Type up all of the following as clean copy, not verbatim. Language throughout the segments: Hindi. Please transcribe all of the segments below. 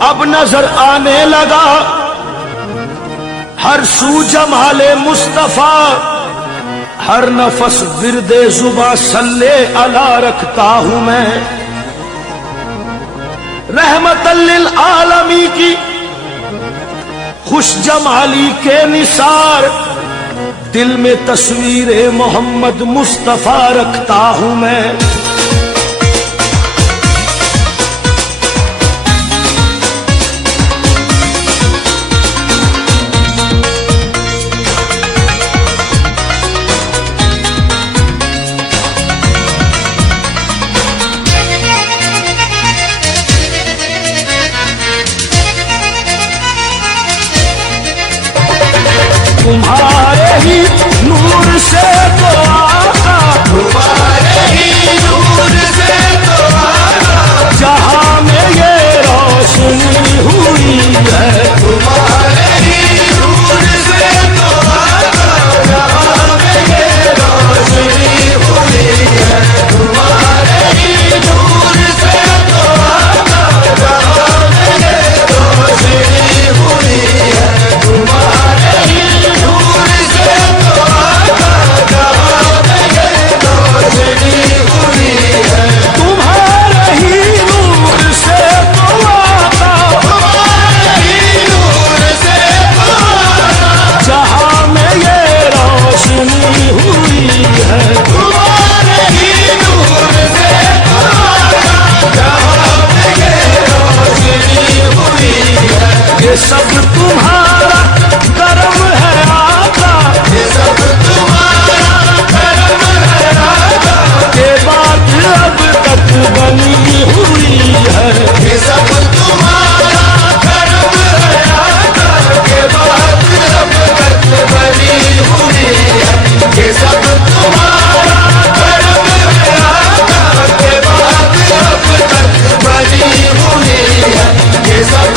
अब नजर आने लगा हर सू जमाले मुस्तफा, हर नफस विरदे जुबा सल्ले अला रखता हूं मैं। रहमतल लिल आलमी की खुश जमाली के निसार, दिल में तस्वीर मोहम्मद मुस्तफा रखता हूं मैं। तुम्हारे ही नूर से तो आका, तुम्हारे ही नूर से तो आका, जहां में ये रोशनी हुई है। तुम्हारे ही नूर से तो आका, जहां में ये रोशनी हुई है। तुम्हारे ही नूर से तो आका, जहां में ये रोशनी हुई है। तुम्हारे सब तुम्हारा करम है आका, ये सब तुम्हारा करम है आका, ये बात अब तक बनी हुई है। ये सब तुम्हारा करम है आका, ये बात अब तक बनी हुई है। ये सब तुम्हारा करम है आका, ये बात अब तक बनी हुई है। ये सब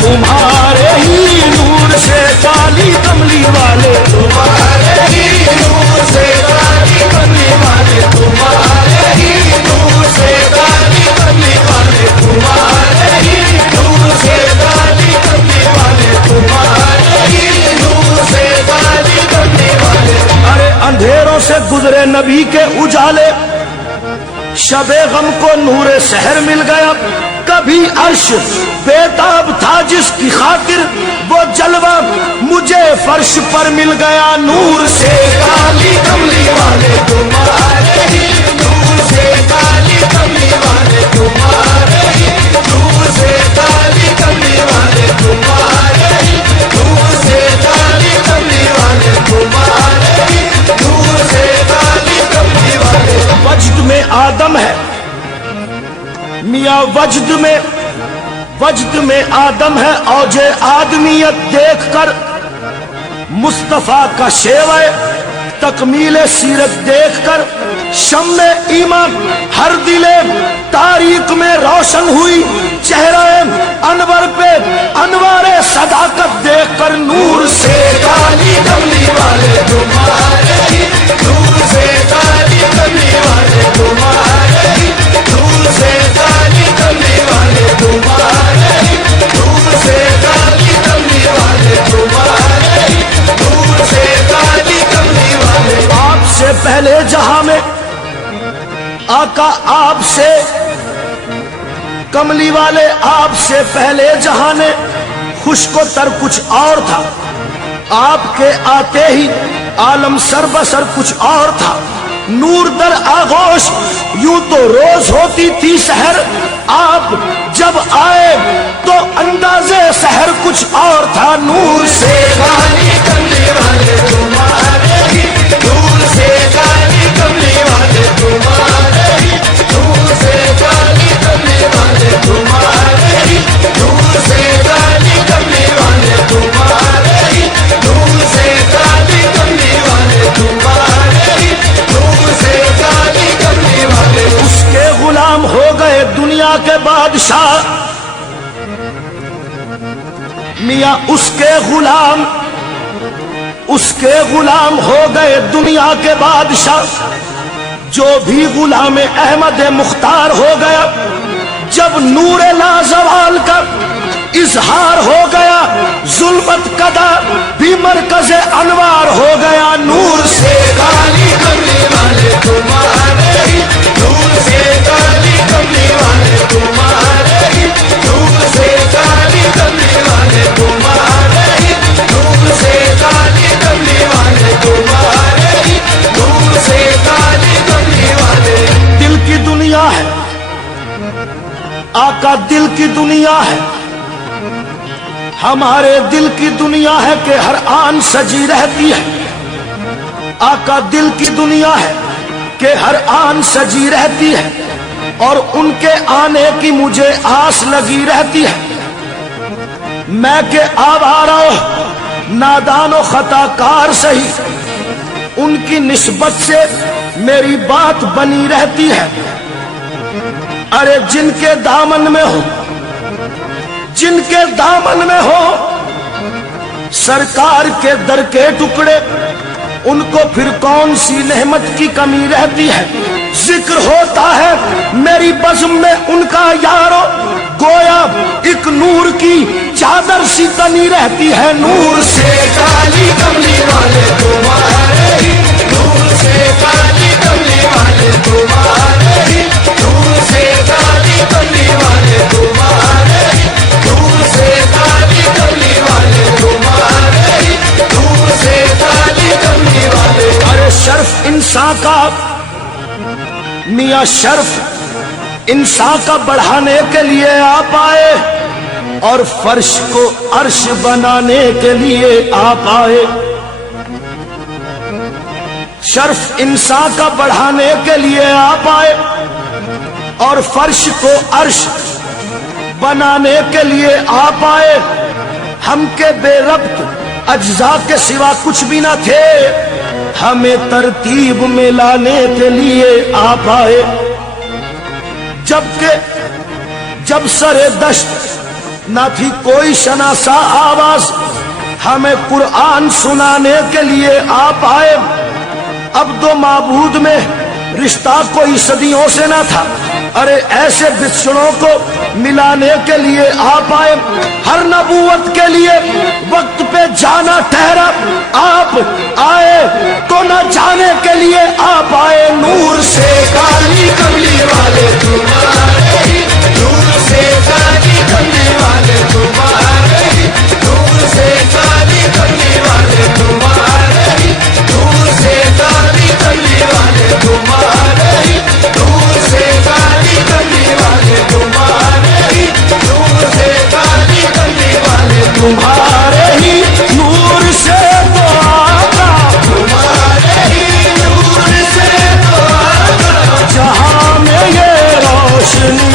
तुम्हारे ही नूर से काली कमली वाले, तुम्हारे ही नूर से काली कमली वाले, तुम्हारे ही नूर से काली कमली वाले, तुम्हारे ही नूर से काली कमली वाले, तुम्हारे ही नूर से काली कमली वाले। अरे अंधेरों से गुजरे नबी के उजाले, शबे गम को नूरे सहर मिल गया। कभी अर्श बेताब था जिसकी खातिर, वो जलवा मुझे फर्श पर मिल गया। नूर से काली कमली वाले, तुम्हारे ही नूर से काली कमली वाले, तुम्हारे ही नूर से काली कमली वाले, तुम्हारे ही नूर से काली कमली वाले, तुम्हारे ही नूर से काली कमली वाले। वजद में आदम है मियाँ, वजद में आदम है। औजे आदमियत देखकर मुस्तफा का शेवा, तकमीले सीरत देखकर शम्मे ईमान हर दिले तारीख में रोशन हुई। चेहरा अनवर पे अनवारे सदाकत देखकर, नूर से काली कमली वाले, तुम्हारे ही नूर से काली कमली वाले, तुम्हारे ही नूर से काली कमली वाले, तुम्हारे ही नूर से काली कमली वाले, तुम्हारे ही नूर से काली कमली वाले। आपसे पहले जहां में आका, आपसे कमली वाले, आपसे पहले जहां ने खुशको तर कुछ और था। आपके आते ही आलम सरबसर कुछ और था। नूर दर आगोश यूं तो रोज होती थी सहर, आप जब आए तो अंदाजे सहर कुछ और था। नूर से काली कमली वाले, तुम्हारे ही नूर से काली कमली वाले, तुम्हारे ही नूर से काली कमली वाले, तुम्हारे ही नूर से काली कमली वाले, तुम्हारे ही नूर से काली कमली वाले, तुम्हारे ही नूर से काली कमली वाले। उसके गुलाम हो गए दुनिया के बादशाह मियाँ, उसके गुलाम उसके गुलाम हो गए दुनिया के बादशाह। जो भी गुलाम अहमद मुख्तार हो गया, जब नूर लाजवाल का इजहार हो गया, जुल्मत कदा भी मरकज अनवार हो गया। नूर से काली कमली वाले तुम्हारे ही, नूर से काली कमली वाले तुम्हारे ही, नूर से काली कमली वाले तुम्हारे ही, नूर से काली कमली वाले तुम्हारे ही, नूर से काली कमली वाले। दिल की दुनिया है आका, दिल की दुनिया है, हमारे दिल की दुनिया है कि हर आन सजी रहती है। आका दिल की दुनिया है कि हर आन सजी रहती है, और उनके आने की मुझे आस लगी रहती है। मैं के आवारा नादानो खताकार सही, उनकी निस्बत से मेरी बात बनी रहती है। अरे जिनके दामन में हो, जिनके दामन में हो सरकार के दर के टुकड़े, उनको फिर कौन सी नेमत की कमी रहती है। जिक्र होता है मेरी बज़्म में उनका यारो, गोया एक नूर की चादर सी तनी रहती है। नूर से काली कमली वाले तुम्हारे ही, नूर से काली कमली वाले तुम्हारे ही, नूर से काली कमली वाले तुम्हारे ही, नूर से काली कमली वाले तुम्हारे ही, नूर से काली कमली वाले। अरे शर्फ इंसान का, मियां शर्फ इंसान का बढ़ाने के लिए आप आए, और फर्श को अर्श बनाने के लिए आप आए। शर्फ इंसान का बढ़ाने के लिए आप आए, और फर्श को अर्श बनाने के लिए आप आए। हम के बेरब्त अज्जा के सिवा कुछ भी ना थे, हमें तरतीब में लाने के लिए आप आए। जबकि जब सरे दश्त ना थी कोई शनासा आवाज, हमें कुरान सुनाने के लिए आप आए। अब तो माबूद में रिश्ता कोई सदियों से ना था, अरे ऐसे बिछड़ों को मिलाने के लिए आप आए। हर नबूवत के लिए वक्त पे जाना ठहरा, आप आए तो न जाने के लिए आप आए। नूर से काली कमली वाले तुम्हारे ही, नूर से काली कमली वाले तुम्हारे ही, नूर से काली कमली वाले तुम्हारे ही, नूर से काली कमली वाले तुम्हारे ही, नूर से काली कमली वाले तुम्हारे ही, नूर से काली कमली वाले तुम्हारे ही, नूर से तो आका तुम्हारे ही, नूर से तो आका जहां में ये रोशनी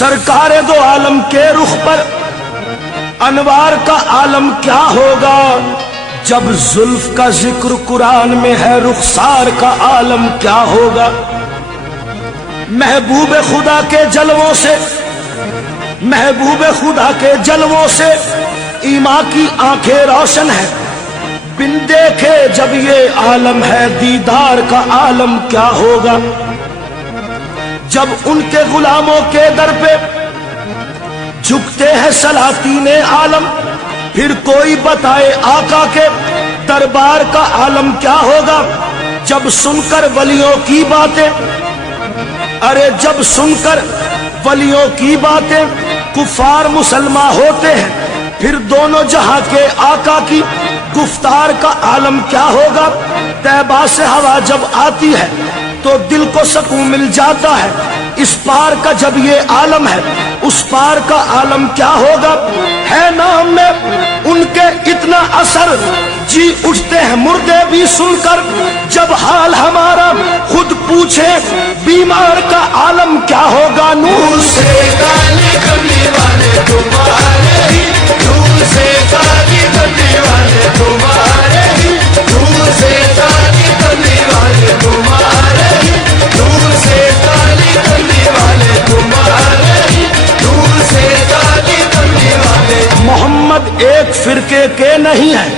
सरकारे दो आलम के रुख पर अनवार का आलम क्या होगा। जब जुल्फ का जिक्र कुरान में है रुखसार का आलम क्या होगा। महबूब खुदा के जलवों से, महबूब खुदा के जलवों से ईमा की आंखें रोशन है। बिन देखे जब ये आलम है दीदार का आलम क्या होगा। जब उनके गुलामों के दर पे झुकते हैं सलातीने आलम, फिर कोई बताए आका के दरबार का आलम क्या होगा। जब सुनकर वलियों की बातें, अरे जब सुनकर वलियों की बातें कुफार मुसलमान होते हैं, फिर दोनों जहां के आका की गुफ्तार का आलम क्या होगा। तैबा से हवा जब आती है तो दिल को सुकून मिल जाता है। इस पार का जब ये आलम है उस पार का आलम क्या होगा। है नाम में उनके इतना असर, जी उठते हैं मुर्दे भी सुनकर। जब हाल हमारा खुद पूछे बीमार का आलम क्या होगा। नूर से काली करने वाले तुम्हारे ही, नूर से काली करने वाले तुम्हारे ही, नूर से काली करने वाले तुम्हारे ही, नूर से काली करने वाले तुम्हारे ही, नूर से काली करने वाले। मोहम्मद एक फिरके के नहीं है,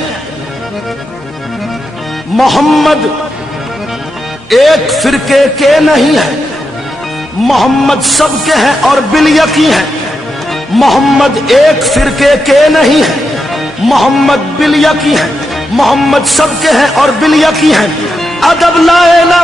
मोहम्मद एक फिरके के नहीं है, मोहम्मद सबके हैं और बिल यकीन है। मोहम्मद एक फिरके के नहीं है, मोहम्मद बिल यकीन है। मोहम्मद सबके हैं और बिल यकीन है। अदब लाए ना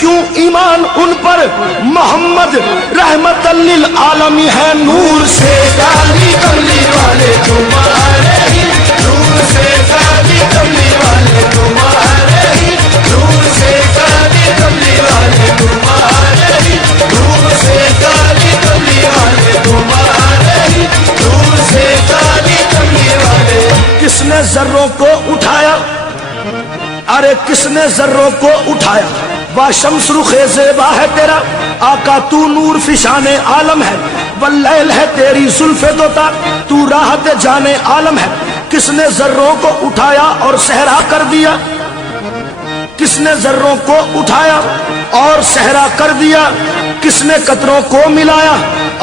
क्यों ईमान उन पर, मोहम्मद रहमतल लिल आलमी है। नूर से काली कमली वाले तुम्हारे ही, नूर से काली कमली वाले तुम्हारे ही, नूर से काली कमली वाले तुम्हारे ही, नूर से काली कमली वाले तुम्हारे ही, नूर से काली कमली वाले। किसने जर्रों को उठाया, अरे किसने जर्रों को उठाया। वाशम्स रुखे ज़ेबा है तेरा आका, तू नूर फिशाने आलम है। वल्लैल है तेरी जुल्फे दोता, तू राहत जाने आलम है। किसने जर्रों को उठाया और सहरा कर दिया, किसने जर्रों को उठाया और सहरा कर दिया। किसने कतरों को मिलाया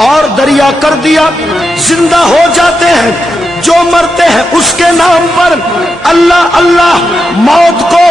और दरिया कर दिया। जिंदा हो जाते हैं जो मरते हैं उसके नाम पर। अल्लाह अल्लाह मौत को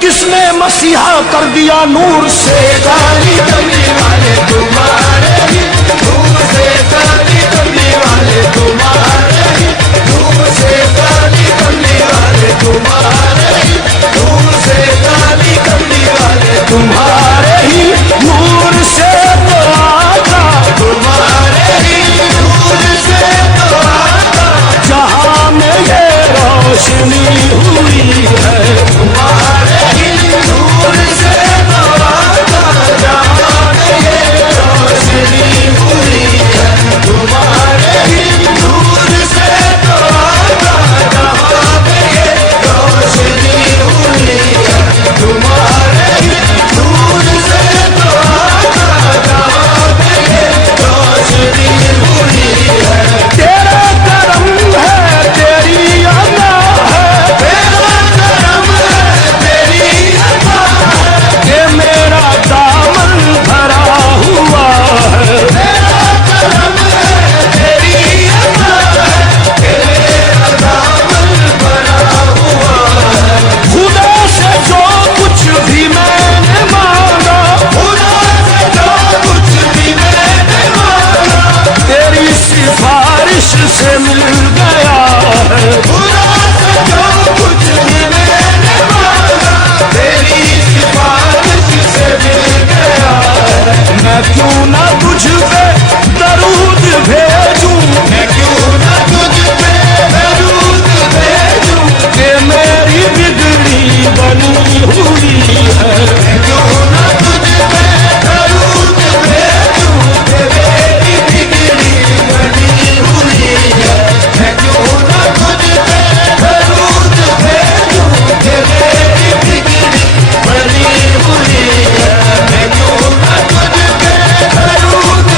किसने मसीहा कर दिया। नूर से काली कमली वाले तुम्हारे ही, नूर से काली कमली वाले तुम्हारे ही, नूर से काली कमली वाले तुम्हारे ही, नूर से काली कमली वाले तुम्हारे ही, नूर से तो आका तुम्हारे ही, नूर से तो आका जहां में ये रोशनी हुई है तुम्हारे ही, नूर से तो आका जहां में ये रोशनी हुई है तुम्हारे ही, नूर से तो आका जहां में ये रोशनी हुई है तुम्हारे ही, नूर से तो आका जहां में ये रोशनी हुई है। तेरा करम है तेरी अदा है, तेरा करम है तेरी अदा है, ये मेरा दामन भरा हुआ है। तेरा करम है तेरी अदा है, ये मेरा दामन भरा हुआ है। खुदा से जो कुछ भी मैंने मांगा, खुदा से जो कुछ भी मैंने मांगा, तेरी सिफारिश से मिल गया है। खुदा से जो कुछ भी मैंने मांगा, तेरी सिफारिश से मिल गया है। मैं क्यों ना तुझ पे दरूद भेजूं, मैं क्यों ना तुझ पे दरूद भेजूं, कि मेरी बिगड़ी बनी हुई है। मैं क्यों ना तुझ पे दरूद भेजूं, कि मेरी बिगड़ी बनी हुई है। मैं क्यों ना तुझ पे दरूद भेजूं, कि मेरी बिगड़ी बनी हुई है। मैं क्यों ना तुझ पे दरूद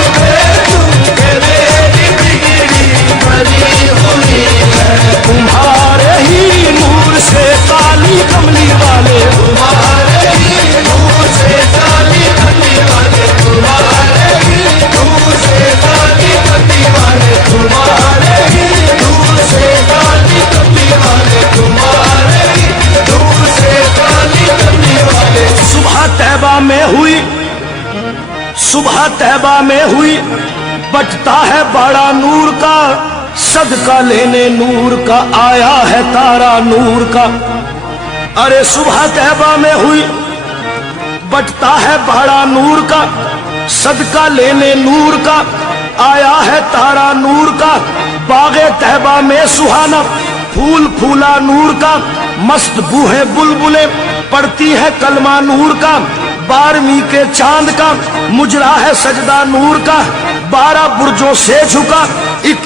में हुई बटता है बड़ा नूर का, सदका लेने नूर का आया है तारा नूर का। अरे सुबह तैबा में हुई बटता है बड़ा नूर का, सदका लेने नूर का आया है तारा नूर का। बागे तैबा में सुहाना फूल फूला नूर का, मस्त बूहे बुलबुले पड़ती है कलमा नूर का। 12वीं के चांद का मुजरा है सजदा नूर का, 12 बुर्जों से झुका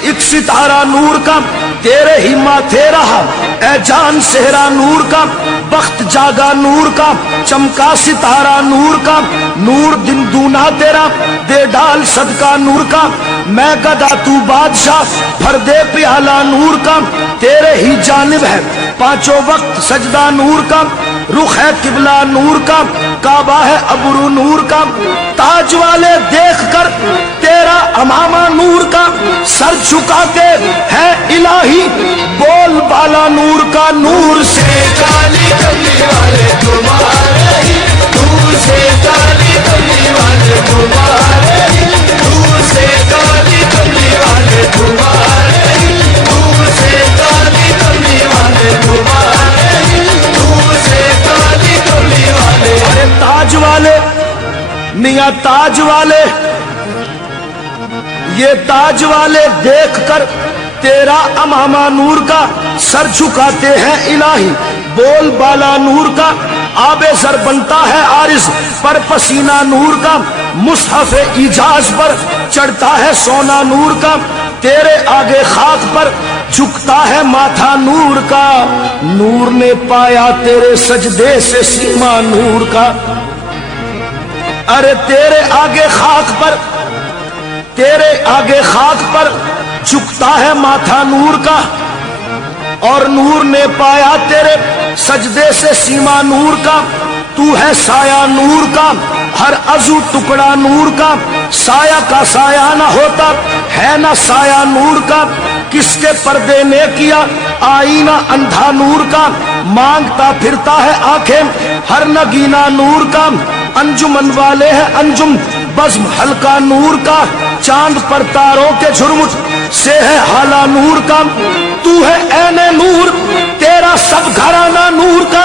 एक सितारा नूर का। तेरे ही माथे रहा ए जान सेहरा नूर का, बख्त जागा नूर का, चमका सितारा नूर का। नूर दिन दूना तेरा दे डाल सदका नूर का, मैं गदा तू बादशाह भर दे प्याला नूर का। तेरे ही जानिब है पांचों वक्त सजदा नूर का, रुख है किबला नूर का, काबा है अबरू नूर का। ताज वाले देख कर तेरा अमामा नूर का, सर झुकाते है इलाही बोल बाला नूर का। नूर से काली कमली वाले तुम्हारे ही, नूर से काली कमली वाले तुम्हारे ही, नूर से काली कमली वाले तुम्हारे ही, नूर से काली कमली वाले तुम्हारे ही, नूर से काली कमली वाले। अरे ताज वाले मियां ताज वाले, ये ताज वाले देखकर तेरा अमामा नूर का, सर झुकाते हैं इलाही बोल बाला नूर का। आबे सर बनता है आरिस पर पसीना नूर का, मुसहफ इजाज पर चढ़ता है सोना नूर का। तेरे आगे खाक पर झुकता है माथा नूर का, नूर ने पाया तेरे सजदे से सीमा नूर का। अरे तेरे आगे खाक पर झुकता है माथा नूर का, और नूर ने पाया तेरे सजदे से सीमा नूर का। तू है साया नूर का, हर अजू टुकड़ा नूर का, साया का साया न होता है न साया नूर का। किसके पर्दे ने किया आईना अंधा नूर का, मांगता फिरता है आंखें हर नगीना नूर का। अंजुमन वाले हैं अंजुम बज़्म हल्का नूर का, चांद पर तारों के झुरमुट से है हाला नूर का। तू है ऐने नूर तेरा सब घराना नूर का,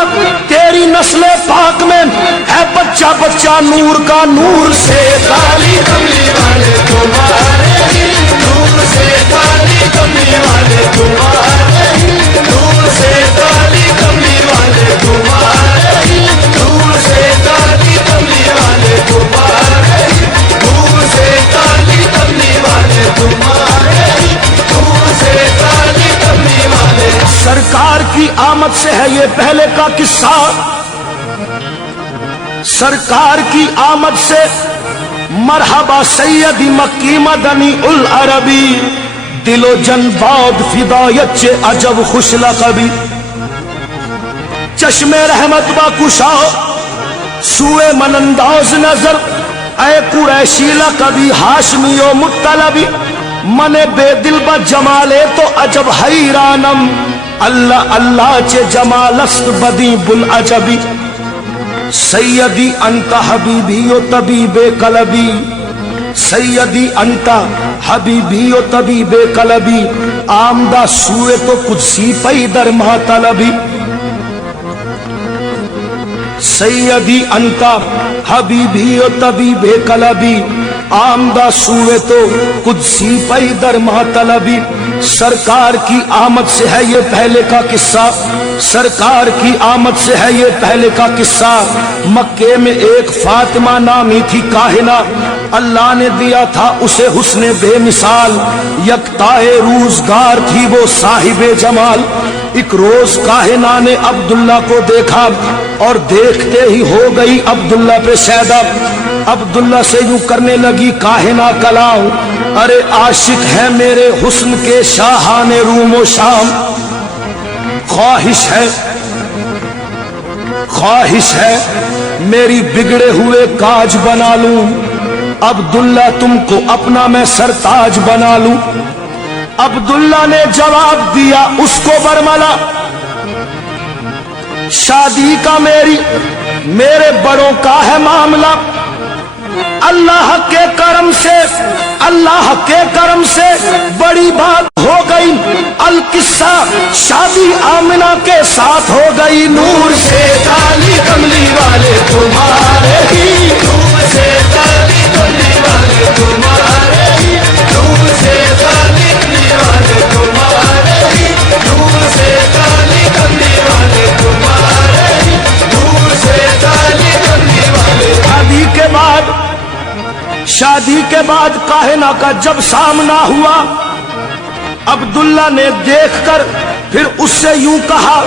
तेरी नस्ले पाक में है बच्चा बच्चा नूर का। नूर से काली कमली वाले तुम्हारे ही, नूर से काली कमली वाले तुम्हारे ही, नूर से काली कमली वाले तुम्हारे ही, नूर से काली कमली वाले तुम्हारे ही, नूर से काली कमली वाले तुम्हारे ही, नूर से काली कमली वाले। सरकार की आमद से है ये पहले का किस्सा, सरकार की आमद से मरहबा सैयदी मक्की मदनी उल अरबी, दिलो जन बाद फिदायत चे अजब खुशला कभी। चश्मे रहमत बा कुशा सुए मनंदाज नजर, ऐ कुरैशीला कभी हाशमियो मुत्तलबी। मने बेदिल ब जमाले तो अजब हैरानम, अल्लाह अल्लाह चे जमालस्त बदी बुल अजबी। सैयदी अंता हबीबियो तबीबे कलबी, सैयदी अंता हबीबियो तबीबे कलबी। आमदा सुए तो कुदसी पैदर महातलबी, सैयदी अंता हबीबियो तबीबे कलबी। आमदा सुए तो कुदसी पैदर महातलबी। सरकार की आमद से है ये पहले का किस्सा, सरकार की आमद से है ये पहले का किस्सा। मक्के में एक फातिमा नामी थी काहिना, अल्लाह ने दिया था उसे हुस्ने बेमिसाल। यकताए रूजगार थी वो साहिबे जमाल। एक रोज काहिना ने अब्दुल्ला को देखा और देखते ही हो गई अब्दुल्ला पे शैदा। अब्दुल्ला से यूं करने लगी काहिना कलाम, अरे आशिक है मेरे हुस्न के शाहाने रूमो शाम। ख्वाहिश है मेरी बिगड़े हुए काज बना लूं, अब्दुल्ला तुमको अपना मैं सरताज बना लूं। अब्दुल्ला ने जवाब दिया उसको बरमला, शादी का मेरे बड़ों का है मामला। अल्लाह के करम से बड़ी बात हो गई। अल किस्सा शादी आमिना के साथ हो गई। नूर से काली कमली वाले तुम्हारे ही, नूर से काली कमली वाले तुम्हारे ही, नूर से काली कमली वाले तुम्हारे ही, नूर से काली कमली वाले तुम्हारे ही, नूर से काली कमली वाले। शादी के बाद काहिना का जब सामना हुआ, अब्दुल्ला ने देखकर फिर उससे यूं कहा,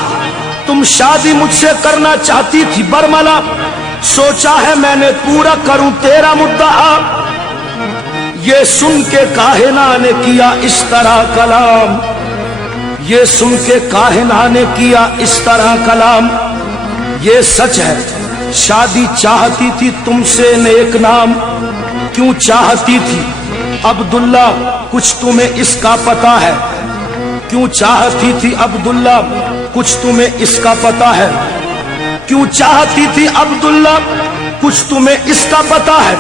तुम शादी मुझसे करना चाहती थी बरमला, सोचा है मैंने पूरा करूं तेरा मुद्दा। ये सुन के काहिना ने किया इस तरह कलाम, ये सुन के काहिना ने किया इस तरह कलाम, ये सच है शादी चाहती थी तुमसे नेक नाम। क्यों चाहती थी अब्दुल्ला, कुछ तुम्हें इसका पता है? क्यों चाहती थी अब्दुल्ला, कुछ तुम्हें इसका पता है? क्यों चाहती थी अब्दुल्ला, कुछ तुम्हें इसका पता है?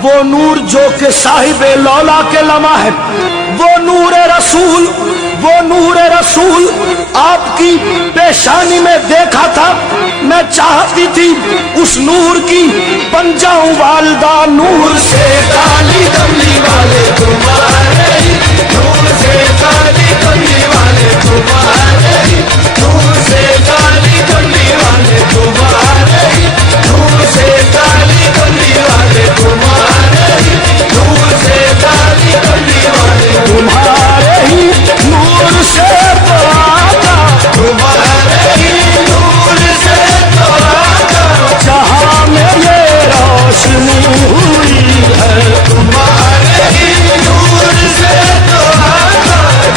वो नूर जो के साहिबे लौला के लमा है, वो नूर रसूल आपकी पेशानी में देखा था। मैं चाहती थी उस नूर की बन जाऊं वालदा। नूर से काली कमली वाले तुम्हारे ही, नूर से काली कमली वाले तुम्हारे ही, नूर से काली कमली वाले तुम्हारे ही, नूर से काली कमली वाले तुम्हारे ही, नूर से काली कमली वाले तुम्हारे ही, नूर से तुम्हारे ही, नूर से जहां में ये रोशनी हुई है, तुम्हारे ही नूर से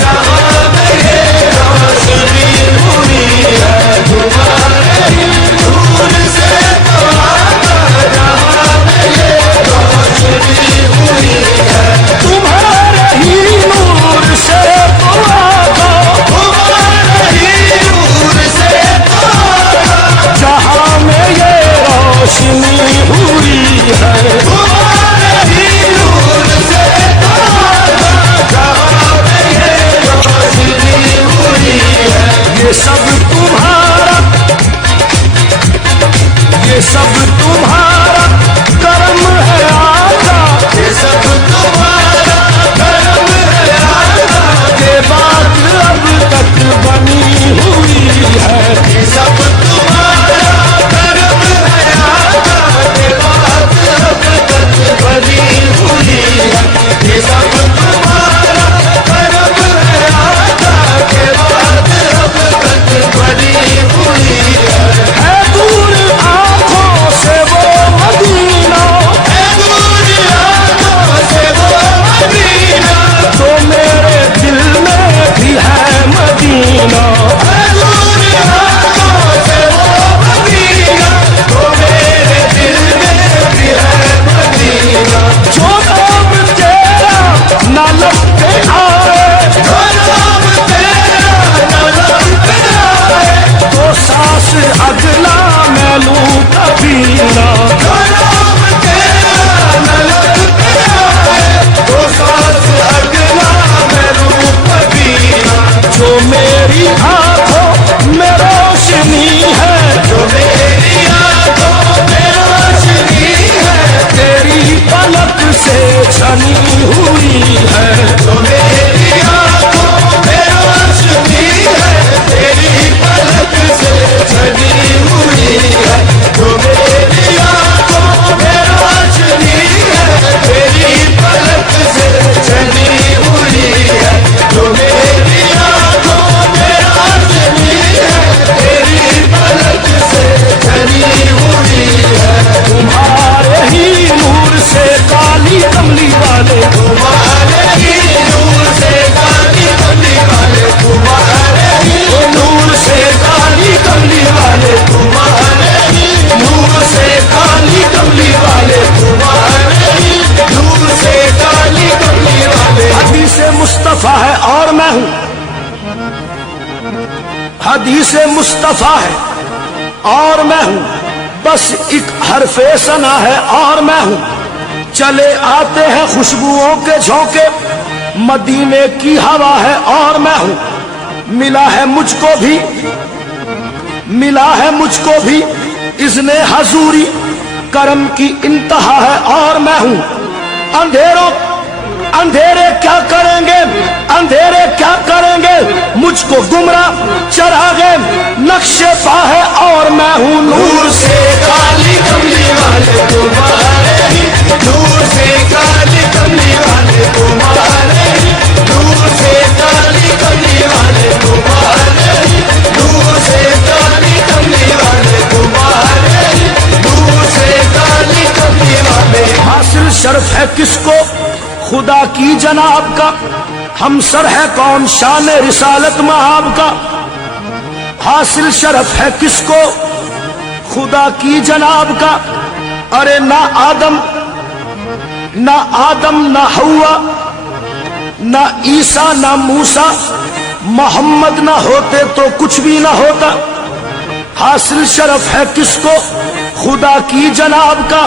जहां में ये रोशनी हुई है, तुम्हारे ही नूर से जहां में ये रोशनी हुई है, तुम्हारे ही नूर से जहां में ये रोशनी हुई है, तुम्हारे ही नूर से जहां में ये रोशनी हुई है। ये सब तुम्हारा कर्म है आका, ये सब तुम्हारा कर्म है आका, ये बात अब तक बनी हुई है। ये सब तुम्हारा कर्म है आका, ये बात अब तक बनी हुई है। ये सब तुम्हारा कर्म है आका, ये बात अब तक बनी हुई है। दूर आंखों से वो मदीना, है दूर आंखों से वो मदीना, तो मेरे दिल में भी है मदीना। है दूर आंखों से वो मदीना, तो मेरे दिल में भी है मदीना। जो नाम तेरा ना लब पे आए, जो नाम तेरा ना लब पे आए, तो सांस अगला मैं लूं कभी ना। जो नाम तेरा ना लब पे आए, तो सांस अगला मैं लूं कभी ना। जो मेरी आंखों में रोशनी है, जो मेरी आंखों में रोशनी है, तेरी पलक से छनी हुई है। जो मेरी आंखों में रोशनी है, तेरी पलक से छनी हुई है। जो मेरी आंखों में रोशनी है, तेरी पलक से छनी हुई है। जो मेरी आंखों में रोशनी है, तेरी पलक से छनी हुई है। तुम्हारे ही नूर से काली कमली वाले, तुम्हारे ही नूर से काली कमली वाले, तुम्हारे ही नूर से काली कमली वाले, तुम्हारे ही नूर से काली कमली वाले, तुम्हारे ही नूर से काली कमली वाले। हदीसे मुस्तफा है और मैं हूं, हदीसे मुस्तफा है और मैं हूं, बस एक हरफे सना है और मैं हूं। चले आते हैं खुशबुओं के झोंके, मदीने की हवा है और मैं हूं, मिला है मुझको भी इज़्ने हजूरी, करम की इंतहा है और मैं हूं। अंधेरे क्या करेंगे मुझको गुमराह चरागे, नक्शे पा है और मैं हूं नूर से काली कमली वाले तुम्हारे ही, नूर से काली कमली वाले तुम्हारे ही, नूर से काली कमली वाले तुम्हारे ही, नूर से काली कमली वाले तुम्हारे ही, नूर से काली कमली वाले। हासिल शर्फ है किसको खुदा की जनाब का, हम सर है कौन शान रिसालत महाब का। हासिल शरफ है किसको खुदा की जनाब का, अरे ना आदम ना हवा, ना ईसा ना मूसा, मोहम्मद ना होते तो कुछ भी ना होता। हासिल शरफ है किसको खुदा की जनाब का,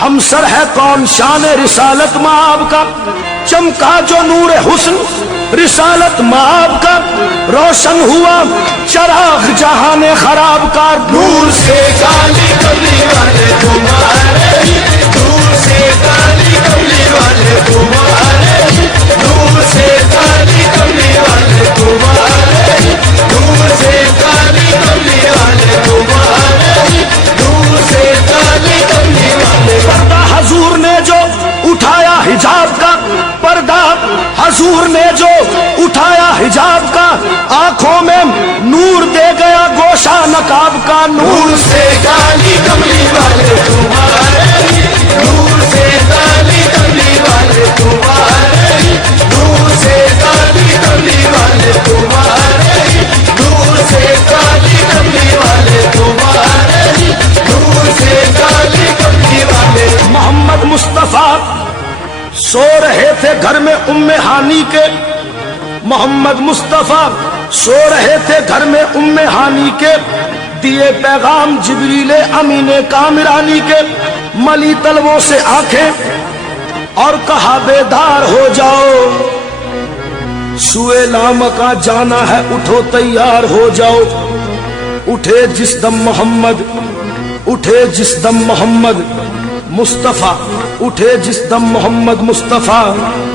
हम सर है कौन शान रिसालत माब का। चमका जो नूर हुस्न रिसालत माब का, रोशन हुआ चराग जहान खराब का। नूर से काली कमली वाले तुम्हारे ही, नूर से काली कमली वाले तुम्हारे ही, नूर से काली कमली वाले तुम्हारे ही, नूर से काली कमली वाले तुम्हारे ही, नूर से काली कमली वाले। पर्दा हजूर ने जो उठाया हिजाब का, पर्दा हजूर ने जो उठाया हिजाब का, आंखों में नूर दे गया गोशा नकाब का। नूर से काली कमली वाले तुम्हारे ही, नूर से काली कमली वाले तुम्हारे ही, नूर से काली कमली वाले तुम्हारे ही, नूर से काली कमली वाले तुम्हारे ही, नूर से काली कमली वाले। मोहम्मद मुस्तफा सो रहे थे घर में उम्मे हानी के, मोहम्मद मुस्तफा सो रहे थे घर में उम्मे हानी के, दिए पैगाम जिब्रील अमीने कामिरानी के। मली तलवों से आंखें और कहा बेदार हो जाओ, सुए लामका जाना है उठो तैयार हो जाओ। उठे जिस दम मोहम्मद, उठे जिस दम मोहम्मद मुस्तफा, उठे जिस दम मोहम्मद मुस्तफा,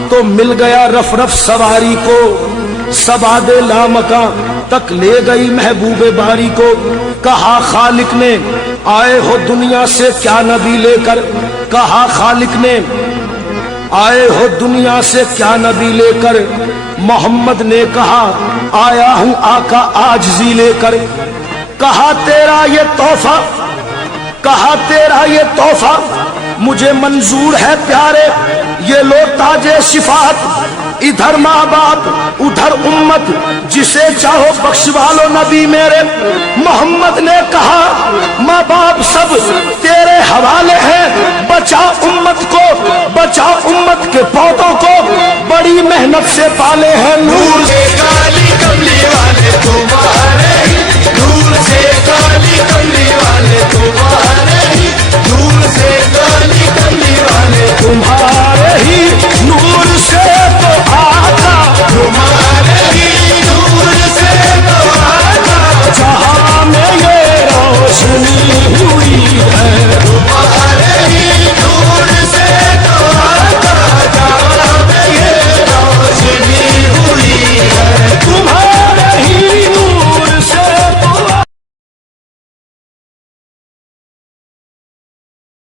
तो मिल गया रफ रफ सवारी को। सबादे लामका तक ले गई महबूबे बारी को। कहा खालिक ने आए हो दुनिया से क्या नबी लेकर, कहा खालिक ने आए हो दुनिया से क्या नबी लेकर। मोहम्मद ने कहा आया हूं आका आजिज़ी लेकर। कहा तेरा ये तोहफा, कहा तेरा ये तोहफा मुझे मंजूर है प्यारे, ये लो ताजे शिफात, इधर माँ बाप उधर उम्मत, जिसे चाहो बख्शवा लो नबी मेरे। मोहम्मद ने कहा माँ बाप सब तेरे हवाले हैं, बचा उम्मत को, बचा उम्मत के पौधों को, बड़ी मेहनत से पाले हैं। नूर से